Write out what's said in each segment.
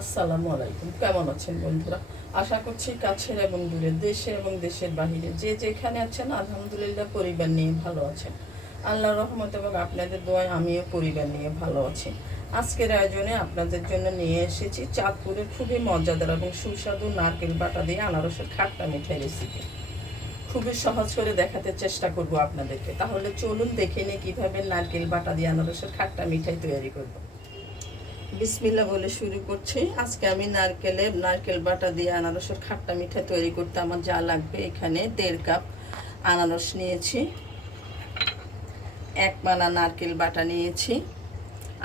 আসসালামু আলাইকুম। কেমন আছেন বন্ধুরা? আশা করছি কাছের এবং দূরে, দেশে এবং দেশের বাহিরে যে যেখানে আছেন আলহামদুলিল্লাহ পরিবার নিয়ে ভালো আছেন। আল্লাহর রহমত এবং আপনাদের দোয়ায় আমিও পরিবার নিয়ে ভালো আছি। আজকের আয়োজনে আপনাদের জন্য নিয়ে এসেছি চাঁদপুরের খুবই মজাদার এবং সুস্বাদু নারকেল বাটা দিয়ে আনারসের খাট্টা মিঠাই রেসিপি। খুবই সহজ করে দেখাতে চেষ্টা করব আপনাদেরকে। তাহলে চলুন দেখে নিই কীভাবে নারকেল বাটা দিয়ে আনারসের খাট্টা মিঠাই তৈরি করব। বিসমিল্লা বলে শুরু করছি। আজকে আমি নারকেল বাটা দিয়ে আনারসের খাট্টা মিঠাই তৈরি করতে আমার যা লাগবে, এখানে 1.5 কাপ আনারস নিয়েছি, 1 মানা নারকেল বাটা নিয়েছি,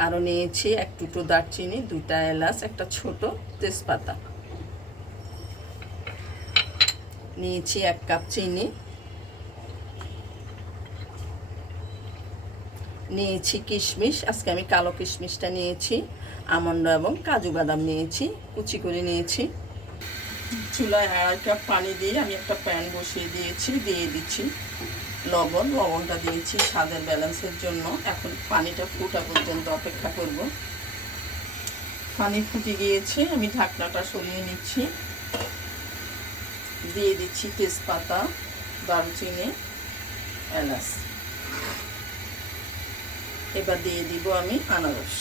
আরও নিয়েছি 1 টুকরো দারচিনি, 2টা এলাচ, একটা ছোট তেজপাতা, নিয়েছি 1 কাপ চিনি, নিয়েছি কিশমিশ। আজকে আমি কালো কিশমিশটা নিয়েছি, আমন্ড এবং কাজু বাদাম নিয়েছি, কুচি করে নিয়েছি। চুলায় 1.5 কাপ পানি দিয়ে আমি একটা প্যান বসিয়ে দিয়েছি, দিয়ে দিচ্ছি লবণটা দিয়েছি স্বাদের ব্যালেন্সের জন্য। এখন পানিটা ফুটা পর্যন্ত অপেক্ষা করব। পানি ফুটে গিয়েছে, আমি ঢাকনাটা সরিয়ে নিচ্ছি, দিয়ে দিচ্ছি তেজপাতা, দারুচিনি, এলাচ। এবার দিয়ে দিব আমি আনারস।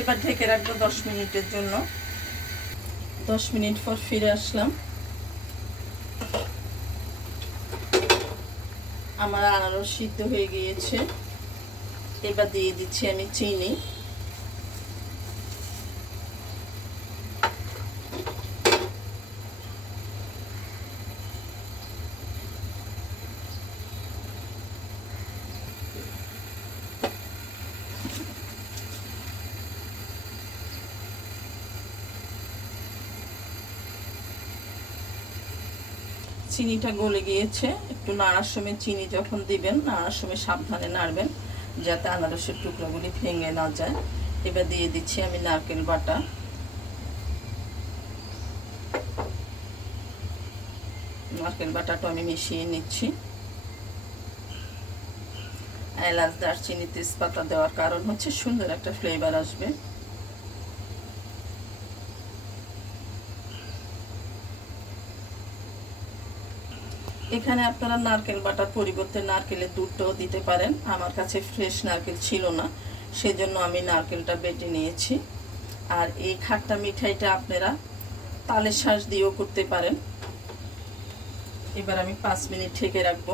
এবার ঢেকে রাখবো 10 মিনিটের জন্য। 10 মিনিট পর ফিরে আসলাম। আমার আনারস সিদ্ধ হয়ে গিয়েছে। এবার দিয়ে দিচ্ছি আমি চিনি, চিনিটা গলে গিয়েছে। একটু নাড়ার সময় চিনি যখন দিবেন, নাড়ার সময় সাবধানে নাড়বেন যাতে আনারসের টুকরোগুলি ভেঙে না যায়। এবার দিয়ে দিচ্ছি আমি নারকেল বাটা। নারকেল বাটাটা আমি মিশিয়ে নিচ্ছি। এলাচ, দারচিনি, তেজপাতা দেওয়ার কারণ হচ্ছে সুন্দর একটা ফ্লেভার আসবে। এখানে আপনারা নারকেল বাটার পরিবর্তে নারকেলের দুধটাও দিতে পারেন। আমার কাছে ফ্রেশ নারকেল ছিল না, সেজন্য আমি নারকেলটা বেটে নিয়েছি। আর এই খাট্টা মিঠাইটা আপনারা তালের শাঁস দিয়েও করতে পারেন। এবার আমি 5 মিনিট ঢেকে রাখবো।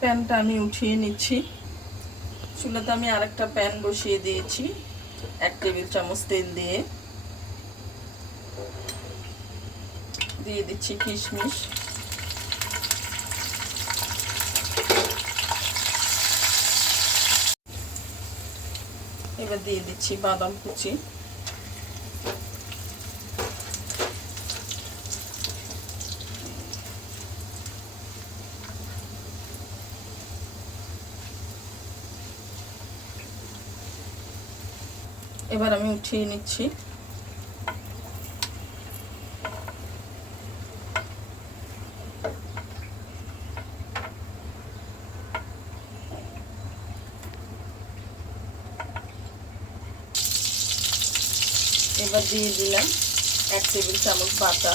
প্যানটা আমি উঠিয়ে নিচ্ছি। চুলাতে আমি আরেকটা প্যান বসিয়ে দিয়েছি, 1 টেবিল চামচ তেল দিয়ে দিচ্ছি কিশমিশ, এবার দিয়ে দিচ্ছি বাদাম কুচি, এবার আমি উঠিয়ে নিচ্ছি। এবার দিয়ে দিলাম 1 টেবিল চামচ বাটা,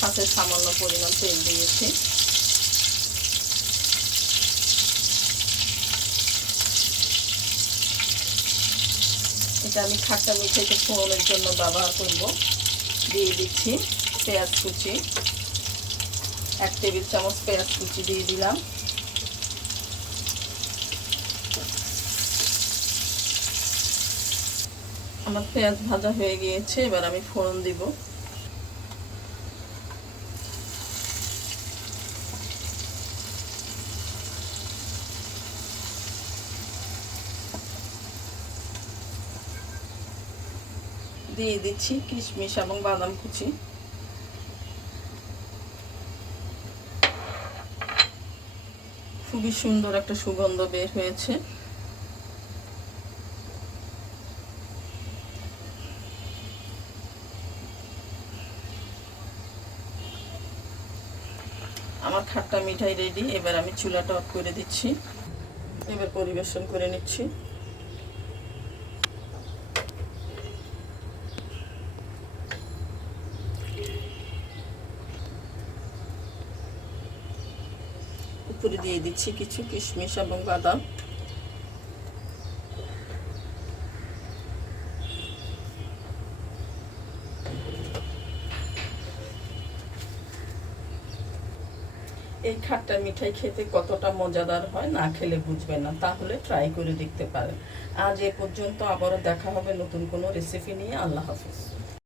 সাথে সামান্য পরিমাণ তেল দিয়েছি। এটা আমি খাট্টা মিঠাইতে ফোড়নের জন্য ব্যবহার করব। দিয়ে দিচ্ছি পেঁয়াজ কুচি, 1 টেবিল চামচ পেঁয়াজ কুচি দিয়ে দিলাম। আমার পেঁয়াজ ভাজা হয়ে গিয়েছে, এবার আমি ফোড়ন দিব। দিয়ে দিচ্ছি কিশমিশ এবং বাদাম কুচি। খুবই সুন্দর একটা সুগন্ধ বের হয়েছে। খাট্টা মিঠাই রেডি। এবার আমি চুলাটা অফ করে দিচ্ছি। এবার পরিবেশন করে নিচ্ছি। উপরে দিয়ে দিচ্ছি কিছু কিশমিশ এবং বাদাম। এই খাট্টা মিঠাই খেতে কতটা মজাদার হয়, না খেলে বুঝবেন না, তাহলে ট্রাই করে দেখতে পারেন। আজ এ পর্যন্ত, আবারও দেখা হবে নতুন কোনো রেসিপি নিয়ে। আল্লাহ হাফিজ।